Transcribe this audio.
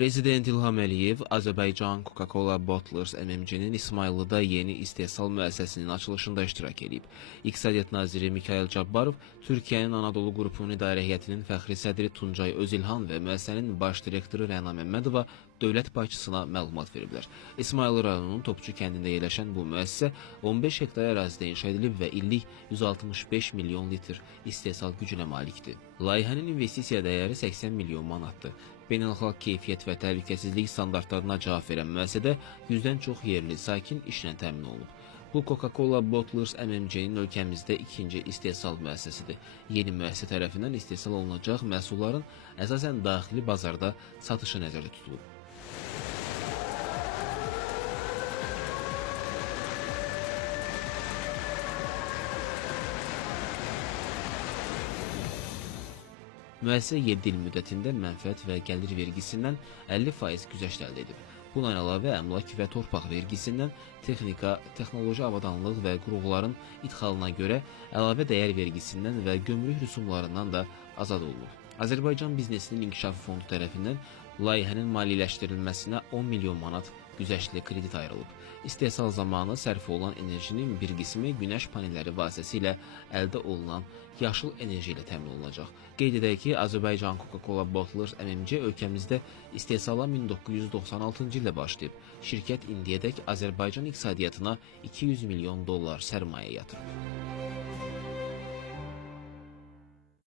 Prezident İlham Əliyev Azərbaycan Coca-Cola Bottlers MMC-nin İsmayıllıda yeni istehsal müəssisəsinin açılışında iştirak edib. İqtisadiyyat naziri Mikayıl Cabbarov, Türkiyənin Anadolu qrupunun idarə heyətinin fəxri sədri Tuncay Özilhan və müəssisənin baş direktoru Rəna Məmmədova dövlət başçısına məlumat veriblər. İsmayıllı rayonunun Topçu kəndində yerləşən bu müəssisə 15 hektar ərazidə inşa edilib və illik 165 milyon litr istehsal gücünə malikdir. Layihənin investisiya dəyəri 80 milyon manatdır. Beynəlxalq keyfiyyət və təhlükəsizlik standartlarına cavab verən müəssisədə 100-dən çox yerli sakin işlə təmin olunub. Bu Coca-Cola Bottlers MMC-nin ölkəmizdə ikinci istehsal müəssisəsidir. Yeni müəssisə tərəfindən istehsal olunacaq məhsulların əsasən daxili bazarda satışı nəzərdə tutulub. Müəssisə 7 il müddətində mənfəət və gəlir vergisindən 50% güzəşt əldə edib. Buna əlavə əmlak və torpaq vergisindən texnika, texnoloji avadanlıq və qurğuların idxalına görə əlavə dəyər vergisindən və gömrük rüsumlarından da azad olunub. Azərbaycan Biznesinin İnkişafı Fondu tərəfindən layihənin maliyyələşdirilməsinə 10 milyon manat güzəştli kredit ayrılıb. İstehsal zamanı sərf olunan enerjinin bir qismi günəş panelləri vasitəsilə əldə olunan yaşıl enerji ilə təmin olunacaq. Qeyd edək ki, Azərbaycan Coca-Cola Bottlers MMC ölkəmizdə istehsala 1996-cı ildə başlayıb. Şirkət indiyədək Azərbaycan iqtisadiyyatına $200 milyon sərmayə yatırıb.